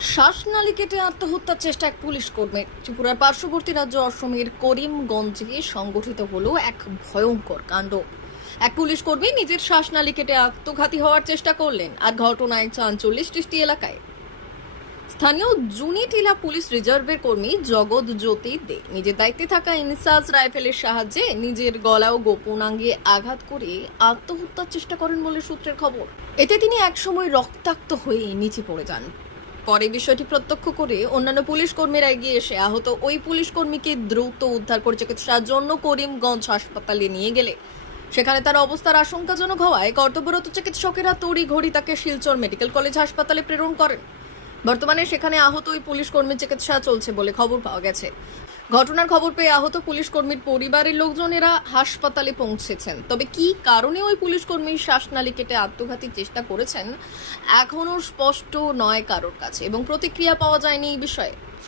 শ্বাসনালী কেটে আত্মহত্যার চেষ্টা এক পুলিশ কর্মীর ত্রিপুরার পার্শ্ববর্তী রাজ্য অসমের করিমগঞ্জে সংগঠিত হলো এক ভয়ঙ্কর কাণ্ড। এক পুলিশ কর্মী নিজের শ্বাসনালী কেটে আত্মঘাতী হওয়ার চেষ্টা করলেন, আর ঘটনায় চাঞ্চল্য সৃষ্টি এলাকায়। স্থানীয় জুনিটিলা পুলিশ রিজার্ভের কর্মী জগৎ জ্যোতি দে নিজের দায়িত্বে থাকা ইনসাস রাইফেলের সাহায্যে নিজের গলা ও গোপনাঙ্গে আঘাত করে আত্মহত্যার চেষ্টা করেন বলে সূত্রের খবর। এতে তিনি একসময় রক্তাক্ত হয়ে নিচে পড়ে যান। পরে বিষয়টি প্রত্যক্ষ করে অন্যান্য পুলিশ কর্মীরা এগিয়ে এসে আহত ওই পুলিশ কর্মীকে দ্রুত উদ্ধার করে চিকিৎসার জন্য করিমগঞ্জ হাসপাতালে নিয়ে গেলে। সেখানে তার অবস্থার আশঙ্কাজনক হওয়ায় কর্তব্যরত চিকিৎসকেরা তড়ি ঘড়ি তাকে শিলচর মেডিকেল কলেজ হাসপাতালে প্রেরণ করেন। বর্তমানে সেখানে আহত ওই পুলিশ কর্মীর চিকিৎসা চলছে বলে খবর পাওয়া গেছে। ঘটনার খবর পেয়ে আহত পুলিশ কর্মীর পরিবারের লোকজনেরা হাসপাতালে পৌঁছেছেন। তবে কি কারণে ওই পুলিশ কর্মীর শ্বাসনালী কেটে আত্মঘাতী চেষ্টা করেছেন, এখনও স্পষ্ট নয় কারোর কাছে এবং প্রতিক্রিয়া পাওয়া যায়নি এই বিষয়ে।